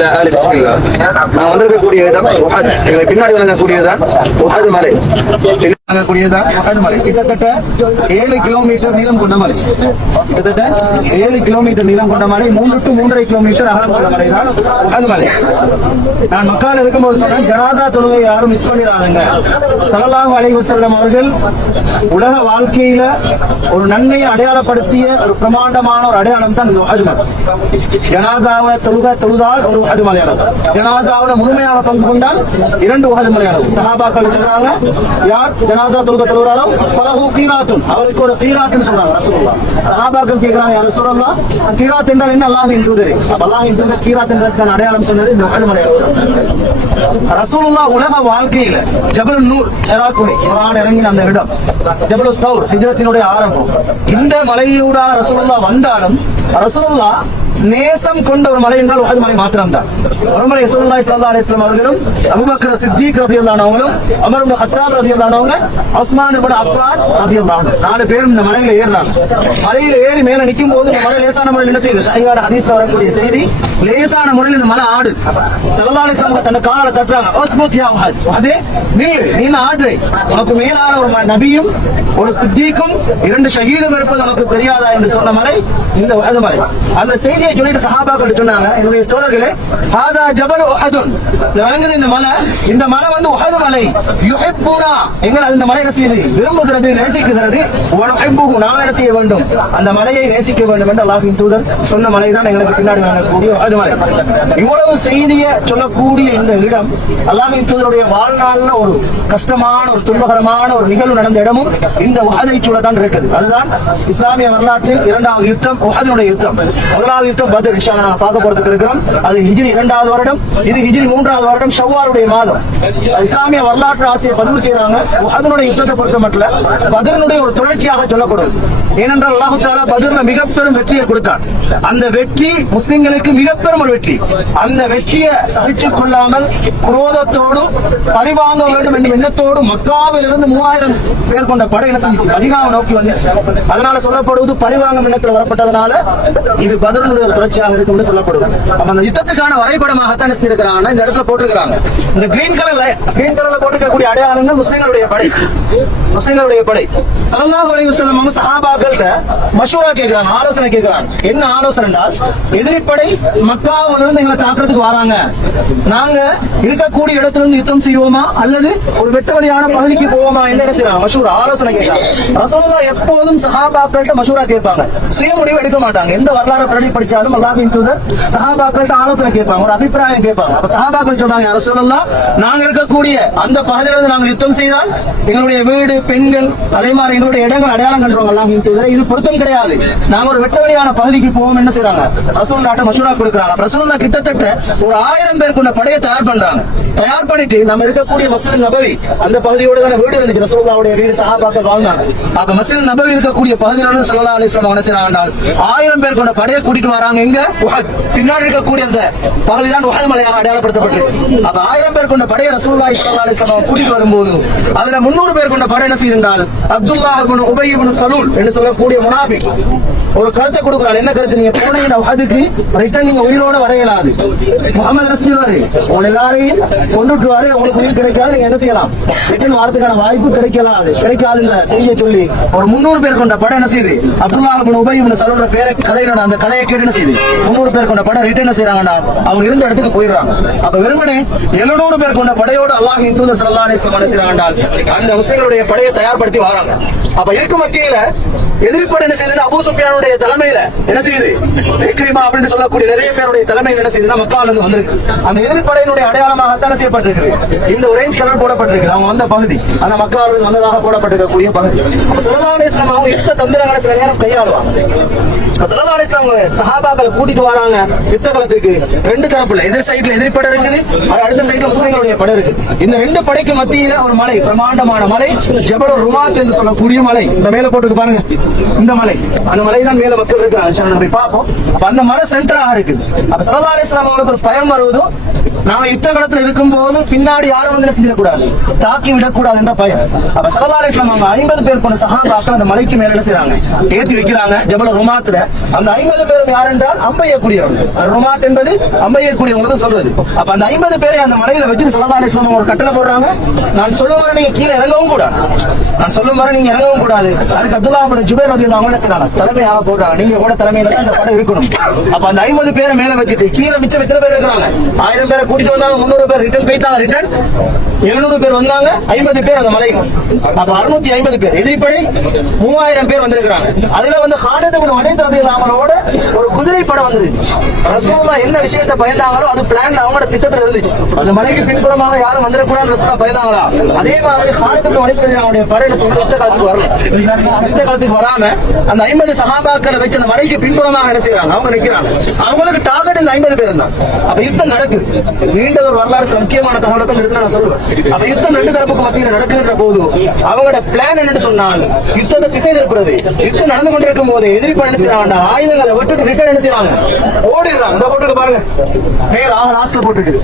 நான் வந்திருக்கக்கூடிய இடம் உஹத். எங்களுக்கு பின்னாடி வழங்கக்கூடியதான் உஹது மலை. வழங்கக்கூடியதான் உஹது மலை. கிட்டத்தட்ட 7 கிலோமீட்டர் நீளம் கொண்ட மலை. கிட்டத்தட்ட 7 கிலோமீட்டர் நீளம் கொண்ட மலை. 3 to 3.5 கிலோமீட்டர் அகலம் கொண்ட மலை தான் உஹது மலை. நான் மக்கால் இருக்கும்போது சொன்னேன், ஜனாசா தொழுகை யாரும் மிஸ் பண்ணிடாதுங்க. ஸல்லல்லாஹு அலைஹி வஸல்லம் அவர்கள் உலக வாழ்க்கையில ஒரு நன்மையை அடையாளப்படுத்திய ஒரு பிரமாண்டமான ஒரு அடையாளம் தான் இந்த உஹது மலை. ஜனாசாவை தொழுதால் ஒரு உஹது மலையாளம், ஜனாசாவோட முழுமையாக பங்கு கொண்டால் 2 உஹது மலையாளம். சஹாபாக்கள் சொல்றாங்க, யார் ஜனாசா தொழுகிறாரோ பலஹு கீராத்துன், அவருக்கு ஒரு கீராத்துன்னு சொல்றாங்க ரசூலுல்லாஹ். சஹாபாக்கள் கேட்கிறாங்க, யா ரசூலல்லாஹ், கீராத் என்றால் என்ன? அல்லாஹ்வின் தூதரே. அல்லாஹ்வின் தூதர் கீராத் என்றதுக்கான அடையாளம் சொன்னது இந்த உஹது மலையாளம். ரசூலுல்லாஹ் உலக வாழ்க்கையில ஜபல் நூர் குர்ஆன் இறங்கின அந்த இடம், ஜபல் தௌர் ஹிஜ்ரத்தினுடைய ஆரம்பம். இந்த மலையூடாக ரசூலுல்லாஹ் வந்தாலும் ரசூலுல்லாஹ் நேசம் கொண்ட ஒரு மலை என்றால் உஹது மலை மாத்திரம் தான். ஒருமுறை ரசூலுல்லாஹி ஸல்லல்லாஹு அலைஹி வஸல்லம் அவர்களும் அபூபக்கர் சித்திக் ரலியல்லாஹு அன்ஹுவும் உமர் இப்னு கத்தாப் ரலியல்லாஹு அன்ஹு உஸ்மான் இப்னு அஃபான் ரலியல்லாஹு அன்ஹு 4 பேரும் இந்த மலையில ஏறினாங்க. மலையில ஏறி மேல நிக்கும் போது இந்த மலை லேசான முறையில் என்ன செய்யுது? சஹீஹான ஹதீஸ்ல வரக்கூடிய செய்தி, லேசான முறையில் இந்த மலை ஆடு. ஸல்லல்லாஹு அலைஹி வஸல்லம் தன்னை கால தட்டுறாங்க, உஸ்புத் யா உஹத், உஹதே நீ ஆடு, உனக்கு மேலான ஒரு நபியும் ஒரு சித்திக்கும் 2 ஷஹீதும் இருப்பது நமக்கு தெரியாதா என்று சொன்ன மலை இந்த உஹது மலை. அந்த செய்தியை சொல்லிட்டு சஹாபாக்கள் சொன்னாங்க, என்னுடைய தோழர்களே, ஹாதா ஜபல் உஹதுன், இந்த மலை வந்து உஹது மலை. யுஹிப்புனா, எங்கள் அந்த மலை என்ன செய்யுது? விரும்புகிறது, நேசிக்கிறது. வனுஹிப்புஹு, நாம் என்ன செய்ய வேண்டும்? அந்த மலையை நேசிக்க வேண்டும் என்று அல்லாஹ்வின் தூதர் சொன்ன மலை தான் எங்களுக்கு பின்னாடி வழங்கக்கூடிய உஹது மலை. இவ்வளவு செய்தியை சொல்லக்கூடிய இந்த இடம் அல்லாஹ்வின் தூதருடைய வாழ்நாள்ல ஒரு கஷ்டமான ஒரு துன்பகரமான ஒரு நிகழ்வு நடந்த இடமும் இந்த உஹதை சூழதான் இருக்குது. அதுதான் இஸ்லாமிய வரலாற்றில் 2வது யுத்தம், உஹதுடைய யுத்தம். முதலாவது யுத்தம் பத்ர், இன்ஷாஅல்லாஹ் நாம பார்க்க போறதுக்கு இருக்கிறோம். அது ஹிஜ்ரி 2வது வருடம், இது ஹிஜ்ரி 3வது வருடம், ஷவ்வாலுடைய மாதம். இஸ்லாமிய வரலாற்று ஆசிரியர் பதிவு செய்யறாங்க, உஹதுடைய யுத்தத்தை பொறுத்த மட்டும் பத்ரினுடைய ஒரு தொடர்ச்சியாக சொல்லப்படுது. ஏனென்றால் அல்லாஹ் தஆலா பத்ர்ல மிக பெரும் வெற்றியை கொடுத்தார். அந்த வெற்றி முஸ்லிம்களுக்கு மிக பெரும் ஒரு வெற்றி. அந்த வெற்றியை சகித்துக் கொள்ளாமல் குரோதத்தோடு பழிவாங்க வேண்டும் என்ற எண்ணத்தோடு மக்காவில் இருந்து 3000 பேர் கொண்ட படை என்ன செஞ்சு மதீனாவை நோக்கி வந்துச்சு. அதனால சொல்லப்படுவது பழிவாங்கும் எண்ணத்தில் வரப்பட்டதனால இது பத்ருடைய ஒரு தொடர்ச்சியாக இருக்கும்னு சொல்லப்படுது. அப்ப அந்த யுத்தத்துக்கான வரைபடமாகத்தான் இருக்கிறாங்க. இந்த இடத்துல போட்டிருக்கிறாங்க, இந்த கிரீன் கலர்ல போட்டிருக்கக்கூடிய அடையாளங்கள் முஸ்லிம்களுடைய படை, முஸ்லிம்களுடைய படை. ஸல்லல்லாஹு அலைஹி வஸல்லம் சஹாபாக்கள்கிட்ட மஷூரா கேட்கிறாங்க, ஆலோசனை கேட்கிறாங்க. என்ன ஆலோசனை என்றால், எதிரிப்படை மக்காவிலிருந்து எங்களை தாக்குறதுக்கு வராங்க, நாங்க இருக்கக்கூடிய இடத்துல இருந்து யுத்தம் செய்வோமா அல்லது ஒரு வெட்ட வழியான பகுதிக்கு போவோமா என்ன செய்யறாங்க? மஷூரா, ஆலோசனை கேட்கிறாங்க. ரசூலுல்லாஹ் எப்போதும் சஹாபாக்கள்கிட்ட மஷூரா கேட்பாங்க, சுய முடிவு எடுக்க மாட்டாங்க. எந்த வரலாறு பிரதி படிச்சாலும் அல்லாஹ்வின் தூதர் சஹாபாக்கள்கிட்ட ஆலோசனை கேட்பாங்க, ஒரு அபிப்பிராயம் கேட்பாங்க. அப்ப சஹாபாக்கள் சொன்னாங்க, யா ரசூலல்லாஹ், நாங்க இருக்கக்கூடிய அந்த பகுதியிலிருந்து நாங்கள் யுத்தம் செய்தால் எங்களுடைய வீடு, பெண்கள், அதே மாதிரி எங்களுடைய இடங்கள் அடையாளம் கண்டுவாங்க. அல்லாஹ்வின் தூதர், இது பொருத்தம் கிடையாது, நாங்க ஒரு வெட்ட வழியான பகுதிக்கு போவோம். என்ன செய்யறாங்க? ரசூலுல்லாஹ்ட்ட மஷூரா கொடுக்குறாங்க. ரசூலுல்லாஹ் கிட்டத்தட்ட ஒரு 1000 பேர் கொண்ட படையை தயார் பண்றாங்க. தயார் பண்ணிட்டு நம்ம இருக்கக்கூடிய மஸ்ஜித் நபவி, அந்த பகுதியோட தான் வீடு இருந்துச்சு, ரசூலுல்லாஹ்வுடைய வீடு, சஹாபாக்கள் வாழ்ந்தாங்க. அப்ப மஸ்ஜித் நபவி இருக்கக்கூடிய பகுதியில ஸல்லல்லாஹு அலைஹி வஸல்லம் என்ன செய்யறாங்க? 1000 பேர் கொண்ட படையை கூட்டிட்டு வராங்க. எங்க? உஹத். பின்னாடி இருக்கக்கூடிய அந்த பகுதிதான் உஹது மலையாக அடையாளப்படுத்தப்பட்டிருக்கு. அப்ப 1000 பேர் கொண்ட படையை ரசூலுல்லாஹி ஸல்லல்லாஹு அலைஹி வஸல்லம் கூட்டிட்டு வரும்போது அதுல 300 பேர் கொண்ட படை என்ன செய்தால், அப்துல்லாஹ் இப்னு உபய் இப்னு சலூல் என்று சொல்லக்கூடிய முனாஃபிக் ஒரு கருத்தை கொடுக்கிறார். என்ன கருத்து? நீங்க போனீங்க உஹதுக்கு ரிட்டர்ன் நீங்க உயிரோட வர இயலாது. முஹம்மது ரசூலுல்லாஹி உங்க எல்லாரையும் கொண்டுட்டு வர உங்களுக்கு உயிர் கிடைக்காது, நீங்க என்ன செய்யலாம்? ரிட்டர்ன் வரதுக்கான வாய்ப்பு கிடைக்காதுன்ற செய்தியை சொல்லி ஒரு 300 பேர் கொண்ட படை என்ன செய்யுது? அப்துல்லாஹ் இப்னு உபய் இப்னு சலூல் பேரை கதையில அந்த கதையை கேட்டு என்ன செய்யுது? 300 பேர் கொண்ட படை ரிட்டர்ன் செய்யறாங்கன்னா அவங்க இருந்த இடத்துக்கு போயிடுறாங்க. அப்ப வெறுமனே 700 பேர் கொண்ட படையோடு அல்லாஹ்வின் தூதர் ஸல்லல்லாஹு அலைஹி வஸல்லம் என்ன செய்யறாங்க? அந்த முஸ்லிம்களுடைய படையை தயார்படுத்தி வராங்க. அப்ப இதுக்கு மத்தியில எதிர்ப்படை என்ன செய்யுது? அபூ சுஃபியானுடைய தலைமையில என்ன செய்யுது? இக்ரிமா அப்படின்னு சொல்லக்கூடிய நிறைய பேருடைய தலைமையில் என்ன செய்யுதுன்னா மக்காவிலிருந்து வந்திருக்கு. அந்த எதிர்ப்படையினுடைய அடையாளமாகத்தான் செய்யப்பட்டிருக்கு. இந்த ஒரேஞ்ச் கலர் போடப்பட்டிருக்கு. அவங்க வந்த பகுதி அந்த மக்காவிலிருந்து வந்ததாக போடப்பட்டிருக்கக்கூடிய பகுதி. ஸல்லல்லாஹு அலைஹி வஸல்லம் அவங்க யுத்த தந்திரங்களை சில நேரம் கையாளுவாங்க. ஸல்லல்லாஹு அலைஹி வஸல்லம் சஹாபாக்களை கூட்டிட்டு வராங்க யுத்த களத்துக்கு. 2 தரப்புல எதிர் சைடுல எதிர்ப்படை இருக்குது, அடுத்த சைடுல முஸ்லிம்களுடைய படை இருக்கு. இந்த 2 படைக்கு மத்தியில ஒரு மலை, பிரமாண்டமான மலை, ஜபல் ருமாத் என்று சொல்லக்கூடிய மலை. இந்த மேல போட்டுருக்கு பாருங்க, இந்த மலை, அந்த மலை தான் மேல மக்கள் இருக்காங்க. நம்ம பார்ப்போம். அந்த மலை சென்டராக இருக்குது. அப்ப ஸல்லல்லாஹு அலைஹி வஸல்லம் அவங்களுக்கு ஒரு பயம் வருவதும் நாங்க யுத்த காலத்துல இருக்கும் போது பின்னாடி யாரும் வந்து செஞ்சிடக்கூடாது, தாக்கி விடக்கூடாது என்ற பயம். அப்ப ஸல்லல்லாஹு அலைஹி வஸல்லம் அவங்க 50 பேர் போன சஹாபாக்கள் அந்த மலைக்கு மேல என்ன செய்றாங்க, ஏத்தி வைக்கிறாங்க ஜபல் ருமாத்துல. அந்த 50 பேரும் யார் என்றால் அம்பையக்கூடியவங்க. ருமாத் என்பது அம்பையக்கூடியவங்க சொல்றது. அப்ப அந்த 50 பேரை அந்த மலையில வச்சு ஸல்லல்லாஹு அலைஹி வஸல்லம் ஒரு கட்டளை போடுறாங்க, நான் சொல்லும் வரை நீங்க கீழே இறங்கவும் கூடாது, நான் சொல்லும் வரை நீங்க இறங்கவும் கூடாது. அதுக்கு அப்துல்லாஹ் இப்னு ஜுபைர் ரலியல்லாஹு அன்ஹு என்ன செய்றாங்க, தலைமையாக போடுறாங்க, நீங்க கூட தலைமையில தான் அந்த படை இருக்கணும். அப்ப அந்த 50 பேரை மேல வச்சுட்டு கீழே மிச்சம் எத்தனை பேர் இருக்கிறாங்க, 1000 பேரை கூட்டிட்டு வந்தாங்க, 300 பேர் ரிட்டர்ன் போயிட்டாங்க, ரிட்டர்ன் 700 பேர் வந்தாங்க, 50 பேர் அந்த மலை. அப்ப 650 பேர் எதிரிப்படை 3000 பேர் வந்திருக்கிறாங்க. அதுல வந்து ஹாலித் இப்னு வலீத் ரலியல்லாஹு அன்ஹுவோட ஒரு குதிரை படை வந்துருச்சு. ரசூலுல்லாஹ் என்ன விஷயத்தை பயந்தாங்களோ அது பிளான்ல அவங்களோட திட்டத்துல இருந்துச்சு. அந்த மலைக்கு பின்புறமாக யாரும் வந்துடக்கூடாது ரசூலுல்லாஹ் பயந்தாங்களா, அதே மாதிரி ஹாலித் இப்னு வலீத் ரலியல்லாஹு படையில சேர்ந்து யுத்த காலத்துக்கு வராம அந்த 50 சஹாபாக்களை வச்சு அந்த மலைக்கு பின்புறமாக என்ன செய்யறாங்க, அவங்க நிக்கிறாங்க. அவங்களுக்கு டார்கெட் இந்த 50 பேர் தான். அப்ப யுத்தம் நடக்குது. நீண்ட ஒரு வரலாறு, சில முக்கியமான தகவலை தான் நான் சொல்லுவேன். அப்ப யுத்தம் ரெண்டு தரப்புக்கு மத்தியில் நடக்குகின்ற போது அவங்களோட பிளான் என்னன்னு சொன்னால் யுத்தத்தை திசை திருப்புறது. யுத்தம் நடந்து கொண்டிருக்கும் போது எதிரி என்ன செய்யறாங்க, ஆயுதங்களை விட்டுட்டு ரிட்டர்ன் என்ன செய்யறாங்க, ஓடிடுறாங்க. இந்த போட்டுக்கு பாருங்க, மேல லாஸ்ட்ல போட்டுருக்கு.